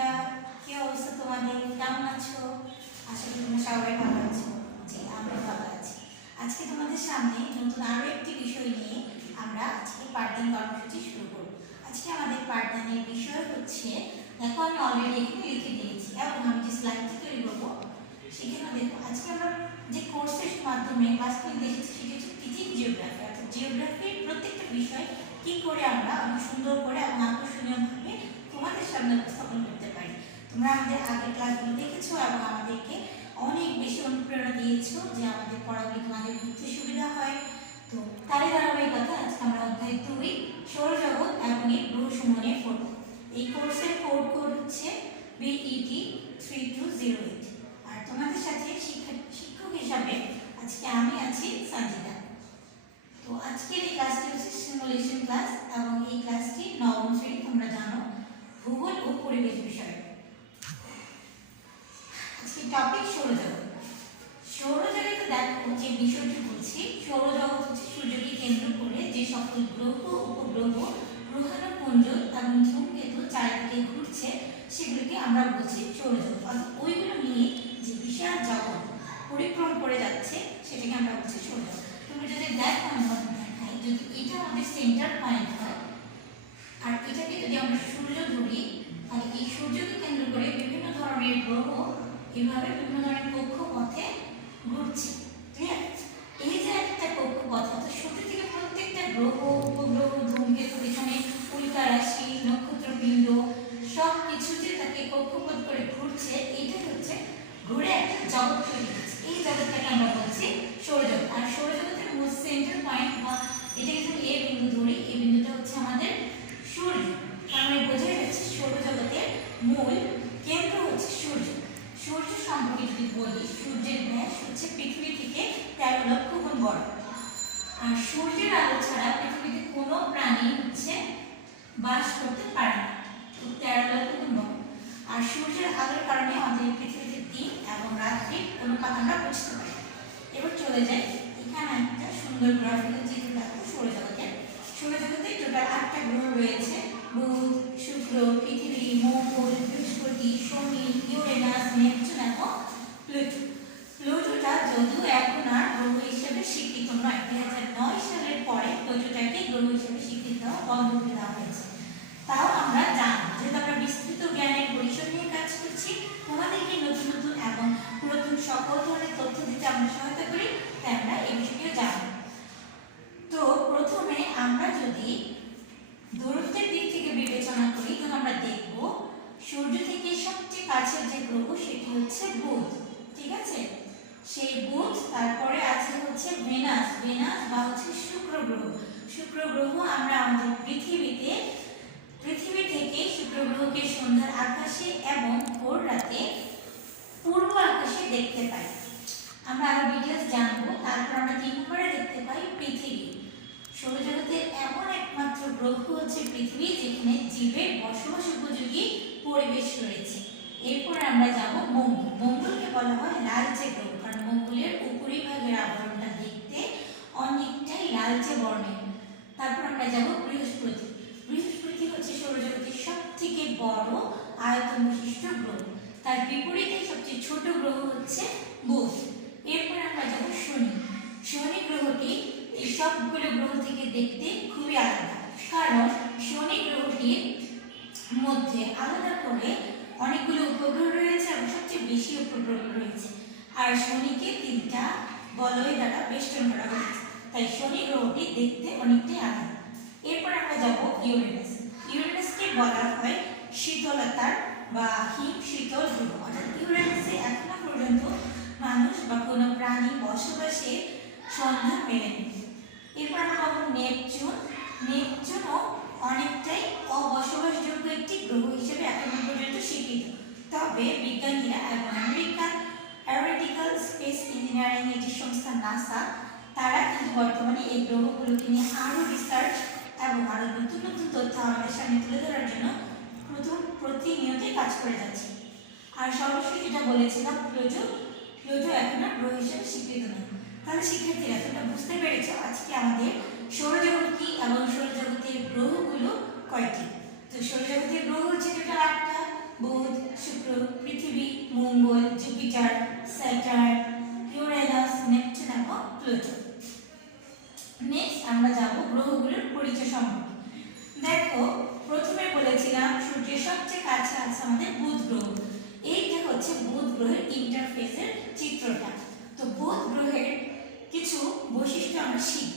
শিক্ষার্থীরা, কি অবস্থা তোমাদের? কেমন আছো? আশা করি তোমরা সবাই ভালো আছো। জি, আমরা ভালো আছি। আজকে তোমাদের সামনে নতুন আরো একটি বিষয় নিয়ে আমরা আজকে পাঠদান কর্মসূচি শুরু করব। আজকে আমাদের পাঠদানের বিষয় হচ্ছে, দেখো আমি অলরেডি এখানে লিখে দিয়েছি এবং আমি যে স্লাইডটি তৈরি করবো সেখানে দেখো আজকে আমরা যে কোর্সের মাধ্যমে ক্লাসগুলো দেখেছি সেটা হচ্ছে টিচিং জিওগ্রাফি। অর্থাৎ জিওগ্রাফির প্রত্যেকটা বিষয় কি করে আমরা অনেক সুন্দর করে এবং আকর্ষণীয়ভাবে তোমাদের সামনে উপস্থাপন করতে পারি। তোমরা আমাদের আগের ক্লাসগুলো দেখেছো এবং আমাদেরকে অনেক বেশি অনুপ্রেরণা দিয়েছো যে আমাদের পড়াগুলি তোমাদের বুঝতে সুবিধা হয়। তো তারই ধারাবাহিকতা আজকে আমরা অধ্যায় 2 সৌরজগৎ এবং এর গ্রহসমূহের ফটো। এই কোর্সের কোড হচ্ছে BET 3208। আর তোমাদের সাথে শিক্ষক হিসাবে আজকে আমি আছি সাজিদা। তো আজকের এই ক্লাসটি হচ্ছে সিমুলেশন ক্লাস এবং এই ক্লাসটি নবম শ্রেণী, তোমরা জানো, ভূগোল ও পরিবেশ বিষয়। আজকে টপিক সৌরজগৎ। সৌরজগতে দেখো যে বিষয়টি বলছি, সৌরজগৎ হচ্ছে সূর্যকে কেন্দ্র করে যে সকল গ্রহ, উপগ্রহ, গ্রহাণুপুঞ্জ এবং ধূমকেতু চারিদিকে ঘুরছে সেগুলিকে আমরা বলছি সৌরজগৎ। অর্থাৎ ওইগুলো নিয়ে যে বিশাল জগৎ পরিক্রম করে যাচ্ছে সেটাকে আমরা বলছি সৌরজগৎ। তুমি যদি দেখো আমরা দেখাই, যদি এটা আমাদের সেন্টার পয়েন্ট হয় আর এটাকে যদি আমরা সূর্য ধরি, তাহলে এই সূর্যকে কেন্দ্র করে বিভিন্ন ধরনের গ্রহ এভাবে বিভিন্ন ধরনের কক্ষপথে ঘুরছে। ঠিক আছে, এই যে একটা কক্ষপথ, অর্থাৎ সূর্য থেকে প্রত্যেকটা গ্রহ, উপগ্রহ, ধূমকেতু, এখানে উল্কা রাশি, নক্ষত্রপিণ্ড সব কিছু যে তাকে কক্ষপথ করে ঘুরছে, এইটা হচ্ছে ঘুরে একটা জগৎ তৈরি হচ্ছে। এই জগৎটাকে আমরা বলছি সৌরজগৎ। আর সৌরজগতের মূল সেন্টার পয়েন্ট বা এটাকে যদি এ বিন্দু ধরি, এই বিন্দুটা হচ্ছে আমাদের সূর্য। তার মানে বোঝা যাচ্ছে সৌরজগতের মূল কেন্দ্র হচ্ছে সূর্য। সূর্য সম্পর্কে যদি বলি, সূর্যের ব্যাস হচ্ছে পৃথিবী থেকে 13 লক্ষ গুণ বড়। আর সূর্যের আলো ছাড়া পৃথিবীতে কোনো প্রাণী হচ্ছে বাস করতে পারে না। 13 লক্ষ গুণ বড়। আর সূর্যের আলোর কারণে আমাদের পৃথিবীতে দিন এবং রাত্রির অনুপাত আমরা বুঝতে পারি। এবার চলে যাই, এখানে একটা সুন্দর গ্রাফিক্যাল চিত্র দেখো সৌরজগতের। সৌরজগতে টোটাল 8টা গ্রহ রয়েছে: বুধ, শুক্র, পৃথিবী, মঙ্গল, বৃহস্পতি, শনি, ইউরেনাস, নেপচুন এবং প্লুটো। প্লুটোটা যদিও এখন আর গ্রহ হিসেবে স্বীকৃত নয়, 2009 সালের পরে প্লুটোটাকে গ্রহ হিসেবে স্বীকৃত দেওয়া বন্ধ করে দেওয়া হয়েছে। তাও আমরা জানি, যেহেতু আমরা বিস্তৃত জ্ঞানের পরিসর নিয়ে কাজ করছি, তোমাদেরকে নতুন নতুন এবং পুরাতন সকল ধরনের তথ্য দিতে আমরা সহায়তা করি, তাই আমরা এই বিষয়টিও জানি। তো প্রথমে আমরা যদি দূরত্বের দিক থেকে বিবেচনা করি, তাহলে আমরা দেখব সূর্য থেকে সবচেয়ে কাছের যে গ্রহ সেটি হচ্ছে বুধ। ঠিক আছে, সেই বুধ, তারপরে আছে হচ্ছে ভেনাস বা হচ্ছে শুক্র গ্রহ। শুক্র গ্রহ আমরা আমাদের পৃথিবী থেকে শুক্র গ্রহকে সন্ধ্যার আকাশে এবং ভোর রাতে পূর্ব আকাশে দেখতে পাই। আমরা আরো ডিটেইলস জানবো। তারপর আমরা 3 নম্বরে দেখতে পাই পৃথিবী। সৌরজগতের এমন একমাত্র গ্রহ হচ্ছে পৃথিবী যেখানে জীবের বসবাস উপযোগী পরিবেশ রয়েছে। এরপরে আমরা যাব মঙ্গল। মঙ্গলকে বলা হয় লালচে গ্রহ, কারণ মঙ্গলের উপরিভাগের আবরণটা দেখতে অনেকটাই লালচে বর্ণের। তারপর আমরা যাব বৃহস্পতি। বৃহস্পতি হচ্ছে সৌরজগতের সবথেকে বড় আয়তন বিশিষ্ট গ্রহ। তার বিপরীতে সবচেয়ে ছোট গ্রহ হচ্ছে বুধ। এরপরে আমরা যাব শনি। শনি গ্রহটি এই সবগুলো গ্রহ থেকে দেখতে খুবই আলাদা, কারণ শনি গ্রহটির মধ্যে আলাদা করে অনেকগুলো উপগ্রহ রয়েছে এবং সবচেয়ে বেশি উপগ্রহ রয়েছে। আর শনিকে 3টা বলয় দ্বারা বেষ্টন করা হয়েছে, তাই শনি গ্রহটি দেখতে অনেকটাই আলাদা। এরপর আমরা যাব ইউরেনাস। ইউরেনাসকে বলা হয় শীতলতার বা হিম শীতল গ্রহ। অর্থাৎ ইউরেনাসে এখনো পর্যন্ত মানুষ বা কোনো প্রাণী বসবাসের সন্ধান মেলেনি। এরপর আমরা পাবো নেপচুন। নেপচুনও অনেকটাই অবসবাসযোগ্য একটি গ্রহ হিসেবে এখনো পর্যন্ত স্বীকৃত। তবে বিজ্ঞানীরা এবং আমেরিকান অ্যারোনটিক্যাল স্পেস ইঞ্জিনিয়ারিং এর যে সংস্থা নাসা, তারা কিন্তু বর্তমানে এই গ্রহগুলোকে নিয়ে আরও রিসার্চ এবং আরও নতুন নতুন তথ্য আমাদের সামনে তুলে ধরার জন্য প্রতিনিয়তই কাজ করে যাচ্ছে। আর সর্বশেষ যেটা বলেছিলাম, প্লুটো এখন আর গ্রহ হিসেবে স্বীকৃত নয়। তাহলে শিক্ষার্থীরা তোমরা বুঝতে পেরেছো আজকে আমাদের সৌরজগৎ কি এবং সৌরজগতের গ্রহগুলো কয়টি। তো সৌরজগতের গ্রহ হচ্ছে টোটাল 8টা, বুধ, শুক্র, পৃথিবী, মঙ্গল, জুপিটার, স্যাটার্ন, ইউরেনাস, নেপচুন এবং প্লুটো। নেক্সট আমরা যাব গ্রহগুলোর পরিচয় সম্পর্কে। দেখো, প্রথমে বলেছিলাম সূর্যের সবচেয়ে কাছে আছে আমাদের বুধ গ্রহ। এইটা হচ্ছে বুধ গ্রহের ইন্টারফেসের চিত্রটা। তো বুধ গ্রহের কিছু বৈশিষ্ট্য আমরা শিখব।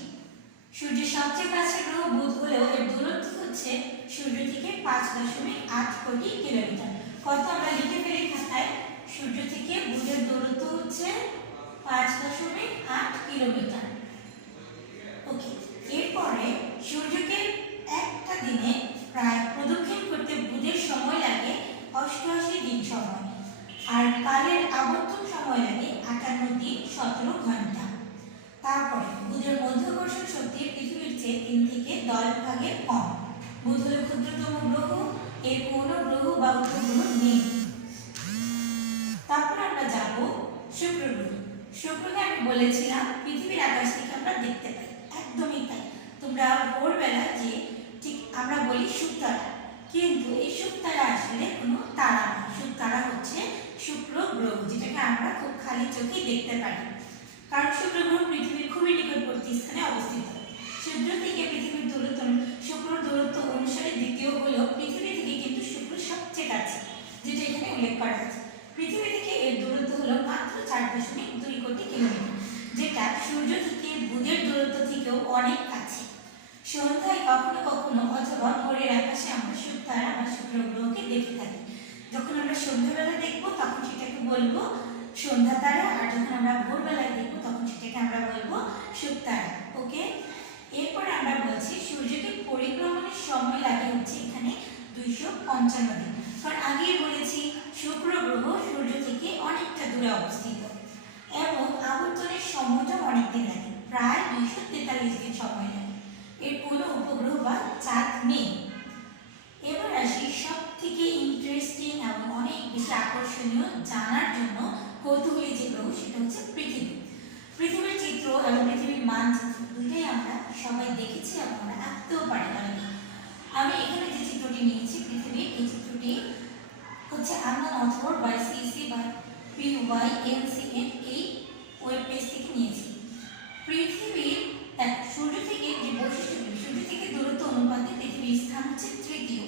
সূর্যের সবচেয়ে কাছের গ্রহ বুধ হলেও এর দূরত্ব হচ্ছে সূর্য থেকে 5.8 কোটি কিলোমিটার। কত আমরা লিখে ফেলি খাতায়, সূর্য থেকে বুধের দূরত্ব হচ্ছে 5.8 কিলোমিটার। ওকে, এরপরে সূর্যকে একটা দিনে প্রায় প্রদক্ষিণ করতে বুধের সময় লাগে 88 দিন সময়, আর কালের আবর্তন সময় লাগে 58 দিন 17 ঘন্টা। তারপরে বুধের মধ্যাকর্ষণ শক্তি পৃথিবীর চেয়ে 3 থেকে 10 ভাগের কম। বুধ হল ক্ষুদ্রতম গ্রহ, এর কোনো গ্রহ বা উপগ্রহ নেই। তারপর আমরা যাব শুক্র গ্রহ। শুক্রকে আমি বলেছিলাম পৃথিবীর আকাশ থেকে আমরা দেখতে পাই, একদমই তাই। তোমরা ভোরবেলা যে ঠিক আমরা বলি শুকতারা, কিন্তু এই শুকতারা আসলে কোনো তারা না। শুকতারা হচ্ছে শুক্র গ্রহ, যেটাকে আমরা খুব খালি চোখেই দেখতে পারি, কারণ শুক্র গ্রহ পৃথিবীর খুবই নিকটবর্তী স্থানে অবস্থিত। সূর্য থেকে পৃথিবীর দূরত্ব, শুক্রর দূরত্ব অনুসারে দ্বিতীয় হলো পৃথিবী থেকে কিন্তু শুক্র সবচেয়ে কাছে, যেটা এখানে উল্লেখ করা আছে। পৃথিবী থেকে এর দূরত্ব হলো মাত্র 4.2 কোটি কিলোমিটার, যেটা সূর্য থেকে বুধের দূরত্ব থেকেও অনেক কাছে। সন্ধ্যায় কখনো কখনো অথবা ভোরের আকাশে আমরা শুকতারা বা শুক্র গ্রহকে দেখে থাকি। যখন আমরা সন্ধ্যাবেলা দেখবো তখন সেটাকে বলবো সন্ধ্যা তারা, আর যখন আমরা ভোরবেলায় দেখবো তখন সেটাকে আমরা বলবো শুকতারা। ওকে, এরপরে আমরা বলছি সূর্যকে পরিক্রমণের সময় লাগে হচ্ছে এখানে 255 দিন। কারণ আগেই বলেছি শুক্র গ্রহ সূর্য থেকে অনেকটা দূরে অবস্থিত এবং আবর্তনের সময়টা অনেক দিন লাগে, প্রায় 243 দিন সময় লাগে। এর কোনো উপগ্রহ বা চাঁদ নেই। এবার আসি সব থেকে ইন্টারেস্টিং এবং অনেক বেশি আকর্ষণীয় জানার জন্য কৌতূহলী যে গ্রহ, সেটা হচ্ছে পৃথিবী। পৃথিবীর চিত্র এবং পৃথিবীর মানচিত্র দুটোই আমরা সবাই দেখেছি এবং আমরা আঁকতেও পারি অনেকে। আমি এখানে যে চিত্রটি নিয়েছি পৃথিবীর, এই চিত্রটি হচ্ছে আননোন অথর বাই সিসি বা PYNCN এই ওয়েব পেজ থেকে নিয়েছি। পৃথিবীর সূর্য থেকে যে বৈশিষ্ট্যগুলি, সূর্য থেকে দূরত্ব অনুপাতে পৃথিবীর স্থান হচ্ছে তৃতীয়।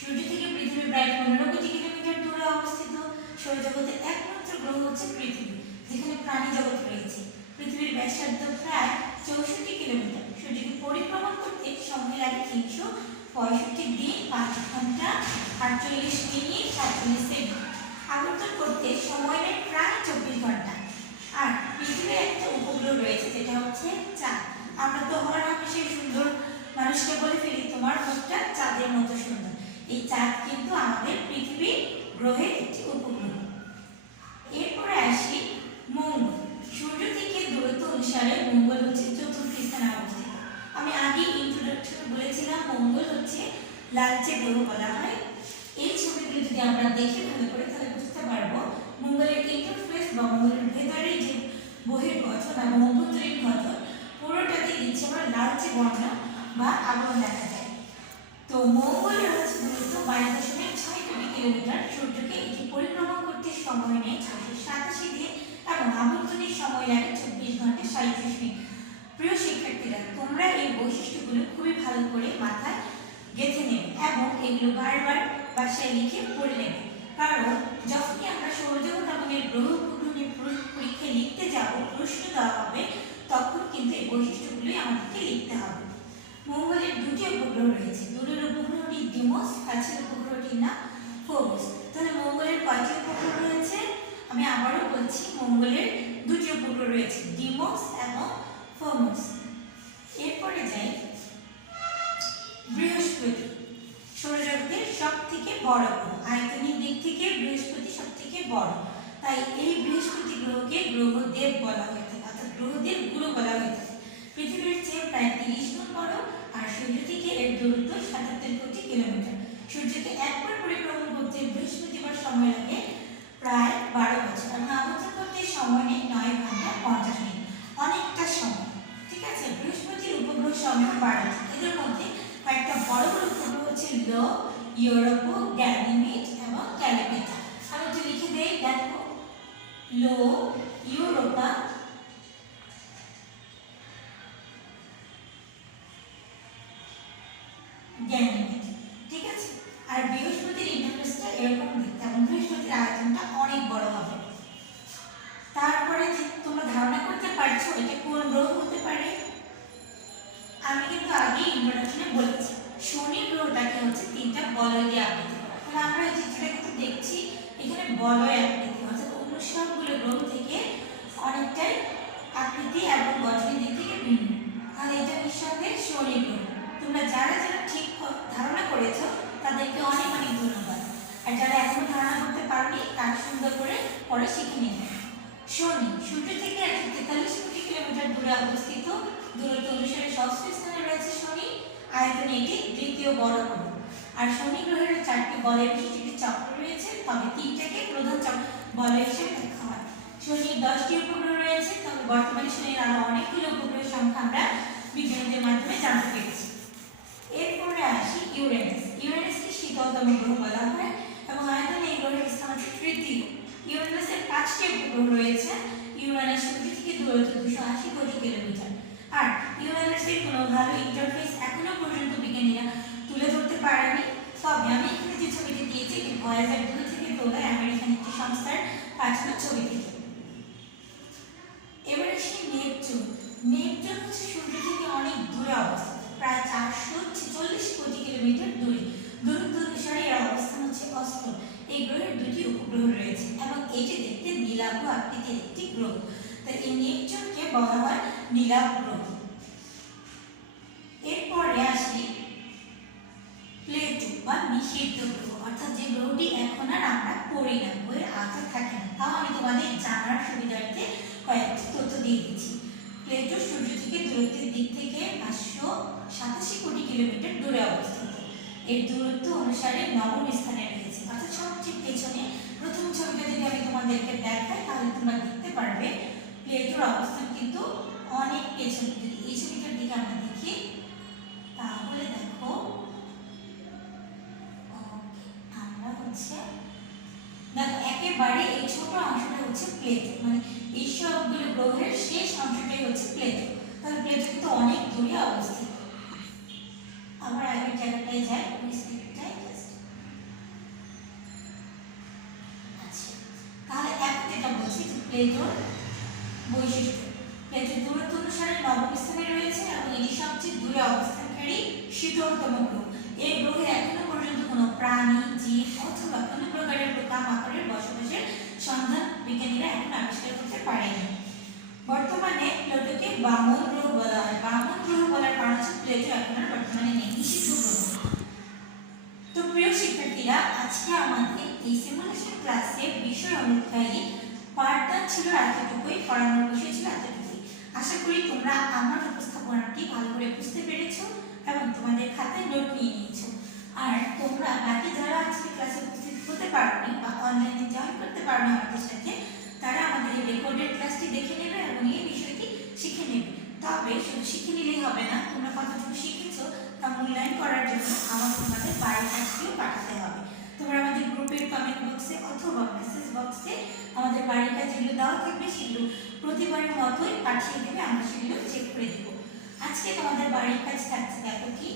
সূর্য থেকে পৃথিবী প্রায় 15 কোটি কিলোমিটার দূরে অবস্থিত। সৌরজগতের একমাত্র গ্রহ হচ্ছে পৃথিবী, যেখানে প্রাণী জগৎ রয়েছে। পৃথিবীর ব্যাসার্ধ প্রায় 64 কিলোমিটার। সূর্যকে পরিক্রমণ করতে সময় লাগে 365 দিন 5 ঘন্টা 48 মিনিট 47 সেকেন্ড। আবর্তন করতে সময় নেয় প্রায় 24 ঘন্টা। আর পৃথিবীর একটা উপগ্রহ রয়েছে, যেটা হচ্ছে চাঁদ। আমরা তো হরহামেশাই সুন্দর মানুষকে বলে ফেলি তোমার মুখটা চাঁদের মতো সুন্দর। এই চাঁদ কিন্তু আমাদের পৃথিবী গ্রহের একটি উপগ্রহ। এরপরে আসি মঙ্গল। সূর্য থেকে দূরত্ব অনুসারে মঙ্গল হচ্ছে চতুর্থ স্থানে অবস্থিত। আমি আগে ইন্ট্রোডাকশনে বলেছিলাম মঙ্গল হচ্ছে লালচে গ্রহ বলা হয়। এই ছবিগুলো যদি আমরা দেখি ভালো করে তাহলে বুঝতে পারবো মঙ্গলের ইন্টারফেস বা মঙ্গলের ভেতরে যে বহির্গঠন এবং অভ্যন্তরীণ গঠন পুরোটাতে দিচ্ছে আমরা লালচে বর্ণ বা আবরণ দেখা যায়। তো মঙ্গলের হচ্ছে দূরত্ব 22.6 কোটি কিলোমিটার। সূর্যকে এটি পরিক্রমণ করতে সময় নেয় 687 দিন এবং আবর্তনের সময় লাগে 24 ঘন্টা 37 মিনিট। প্রিয় শিক্ষার্থীরা, তোমরা এই বৈশিষ্ট্যগুলো খুবই ভালো করে মাথায় গেঁথে নেবে এবং এগুলো বারবার বাসায় লিখে পড়ে নেবে, কারণ যখনই আমরা সৌরজগৎ এবং এর গ্রহ উপগ্রহ নিয়ে পরীক্ষায় লিখতে যাব, প্রশ্ন দেওয়া হবে, তখন কিন্তু এই বৈশিষ্ট্যগুলোই আমাদেরকে লিখতে হবে। মঙ্গলের দুটি উপগ্রহ রয়েছে। দূরের উপগ্রহটি ডিমোস, কাছের উপগ্রহটির নাম ফোবস। তাহলে মঙ্গলের কয়টি উপগ্রহ রয়েছে? আমি আবারও বলছি, মঙ্গলের দুটি উপগ্রহ রয়েছে, ডিমোস এবং ফোবস। এরপরে যাই বৃহস্পতি। সৌরজগতের সব থেকে বড় গ্রহ, আয়তনের দিক থেকে বৃহস্পতি সব থেকে বড়। তাই এই বৃহস্পতি গ্রহকে গ্রহদেব বলা হয়ে থাকে, অর্থাৎ গ্রহদের গুরু বলা হয়ে থাকে। পৃথিবীর চেয়ে প্রায় 30 গুণ বড়, আর সূর্য থেকে এর দূরত্ব 77 কোটি কিলোমিটার। সূর্যকে একবার পরিক্রমণ করতে বৃহস্পতিবার সময় লাগে প্রায় 12 বছর, এবং আবর্তন করতে সময় নেয় 9 ঘন্টা 50 মিনিট, অনেকটা সময়। ঠিক আছে, বৃহস্পতির উপগ্রহ সময় 12। এদের মধ্যে কয়েকটা বড় বড় উপগ্রহ হচ্ছে লো, ইউরোপো, গ্যানিমিড লো, ইউরোপা, গ্যানিমেড। ঠিক আছে, আর বৃহস্পতির ইন্টারফেসটা এরকম দেখতে, এবং বৃহস্পতির আয়তনটা অনেক বড় হবে। তারপরে যে তোমরা ধারণা করতে পারছো এটা কোন গ্রহ হতে পারে। আমি কিন্তু আগে ইন্ট্রোডাকশনে বলেছি শনি গ্রহটাকে হচ্ছে তিনটা বলয় দিয়ে আবৃত করা। তাহলে আমরা এই চিত্রটা কিন্তু দেখছি এখানে বলয় আকৃতি, অর্থাৎ অন্য সবগুলো গ্রহ থেকে অনেকটাই আকৃতি এবং গঠনের দিক থেকে ভিন্ন। তাহলে এটা নিঃসন্দেহে শনি গ্রহ। তোমরা যারা যারা ঠিক ধারণা করেছো তাদেরকে অনেক অনেক ধন্যবাদ, আর যারা এখনো ধারণা করতে পারোনি তারা সুন্দর করে পরে শিখে নেবে। শনি সূর্য থেকে 143 কোটি কিলোমিটার দূরে অবস্থিত। দূরত্ব অনুসারে ষষ্ঠ স্থানে রয়েছে শনি। আয়তনে এটি দ্বিতীয় বড় গ্রহ। আর শনি গ্রহের 4টি বলয় বিশিষ্ট চক্র রয়েছে, তবে 3টাকে প্রধান বলয় হিসেবে দেখা হয়। শনির 10টি উপগ্রহ রয়েছে, তবে বর্তমানে শনির আরো অনেকগুলো উপগ্রহের সংখ্যা আমরা বিজ্ঞানীদের মাধ্যমে জানতে পেরেছি। এরপরে আসি ইউরেনাস। ইউরেনাসকে শীতলতম গ্রহ বলা হয় এবং আয়তনে এই গ্রহের স্থান হচ্ছে তৃতীয়। ইউরেনাসের 5টি উপগ্রহ রয়েছে। ইউরেনাস সূর্য থেকে দূরত্ব 280 কোটি কিলোমিটার। আর ইউরেনাসের কোনো ভালো ইন্টারফেস এখনো পর্যন্ত বিজ্ঞানীরা তুলে ধরতে পারেনি। তবে আমি এখানে যে ছবিটি দিয়েছি এটি ভয়েজার 2 থেকে তোলা আমেরিকান একটি সংস্থার পাঠানো ছবি থেকে। এবার আসি নেপচুন। নেপচুন হচ্ছে সূর্য থেকে অনেক দূরে অবস্থিত, প্রায় 446 কোটি কিলোমিটার দূরে। দূরত্ব অনুসারে এর অবস্থান হচ্ছে অষ্টম। এই গ্রহের 2টি উপগ্রহ রয়েছে এবং এটি দেখতে নীলাভ আকৃতির একটি গ্রহ, তাই এই নেপচুনকে বলা হয় নীলাভ গ্রহ। এরপরে আসি প্লেটো বা নিষিদ্ধ গ্রহ, অর্থাৎ যে গ্রহটি এখন আর আমরা পড়ি না, বইয়ের আওতায় থাকে না। তাও আমি তোমাদের জানার সুবিধার্থে কয়েকটি তথ্য দিয়ে দিচ্ছি। প্লেটো সূর্য থেকে দূরত্বের দিক থেকে 587 কোটি কিলোমিটার দূরে অবস্থিত। এর দূরত্ব অনুসারে নবম স্থানে রয়েছে, অর্থাৎ সবচেয়ে পেছনে। প্রথম ছবিটা যদি আমি তোমাদেরকে দেখাই তাহলে তোমরা দেখতে পারবে প্লেটোর অবস্থান কিন্তু অনেক পেছনে। যদি এই ছবিটার দিকে আমরা দেখি তাহলে দেখো আমরা হচ্ছে দেখো একেবারে এই ছোট অংশটা হচ্ছে প্লেটো, মানে এই সবগুলো গ্রহের শেষ অংশটাই হচ্ছে প্লেটো। তাহলে প্লেটো কিন্তু অনেক দূরে অবস্থিত। আবার আগের জায়গাটায় যাই, আচ্ছা তাহলে এখন যেটা বলছি যে প্লেটোর বৈশিষ্ট্য। প্লেটোর দূরত্ব অনুসারে নবম স্থানে রয়েছে এবং এটি সবচেয়ে দূরে অবস্থানকারী শীতলতম গ্রহ। এই গ্রহে এখনো পর্যন্ত কোনো প্রাণী, জীব অথবা কোনো প্রকারের পোকামাকড়ের বসবাসের সন্ধান বিজ্ঞানীরা এখন আবিষ্কার করতে পারেনি। বর্তমানে প্লেটোকে বামন গ্রহ বলা হয়। বামন গ্রহ বলার কারণ হচ্ছে প্লেটো এখন আর বর্তমানে নেই, নিষিদ্ধ গ্রহ। তো প্রিয় শিক্ষার্থীরা, আজকে আমাদের এই সিমুলেশন ক্লাসে বিষয় অনুযায়ী পাঠদান ছিল এতটুকুই, পড়ানোর বিষয় ছিল এতটুকুই। আশা করি তোমরা আমার উপস্থাপনাটি ভালো করে বুঝতে পেরেছো এবং তোমাদের খাতায় নোট নিয়ে নিয়েছো। আর তোমরা বাকি যারা আজকে ক্লাসে উপস্থিত হতে পারোনি বা অনলাইনে জয়েন করতে পারোনি আমাদের সাথে, তারা আমাদের এই রেকর্ডেড ক্লাসটি দেখে নেবে এবং এই বিষয়টি শিখে নেবে। তবে শুধু শিখে নিলেই হবে না, তোমরা কতটুকু শিখেছো তা মূল্যায়ন করার জন্য আমার তোমাদের বাড়ির কাজটিও পাঠাতে হবে। তোমরা আমাদের গ্রুপের কমেন্ট বক্সে অথবা মেসেজ বক্সে আমাদের বাড়ির কাজ যেগুলো দেওয়া থাকবে সেগুলো প্রতিবারের মতোই পাঠিয়ে দেবে, আমরা সেগুলো চেক করে দেব। আজকে তোমাদের বাড়ির কাজ থাকছে, দেখো কি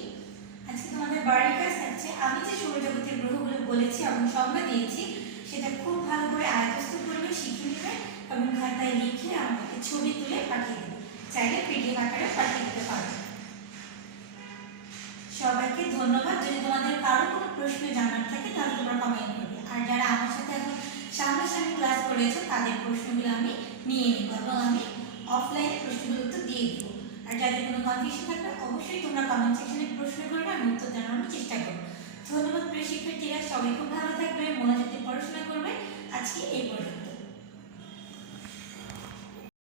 আজকে তোমাদের বাড়ির কাজ থাকছে, আমি যে সৌরজগতের গ্রহগুলো বলেছি এবং সংজ্ঞা দিয়েছি সেটা খুব ভালো করে আয়ত্ত করবে, শিখে নেবে এবং খাতায় লিখে আমাকে ছবি তুলে পাঠিয়ে দেবে। চাইলে পিডিএফ আকারে পাঠিয়ে দিতে পারবে। সবাইকে ধন্যবাদ। যদি তোমাদের কারো কোনো প্রশ্ন জানার থাকে তাহলে তোমরা কমেন্ট করবে, আর যারা আমার সাথে এখন সামনাসামনি ক্লাস করেছো তাদের প্রশ্নগুলো আমি নিয়ে নেব এবং আমি অফলাইনে প্রশ্নগুলো উত্তর দিয়ে দেবো। আর যাদের কোনো কনফিউশন থাকবে অবশ্যই তোমরা কমেন্ট সেকশনে প্রশ্ন করবে।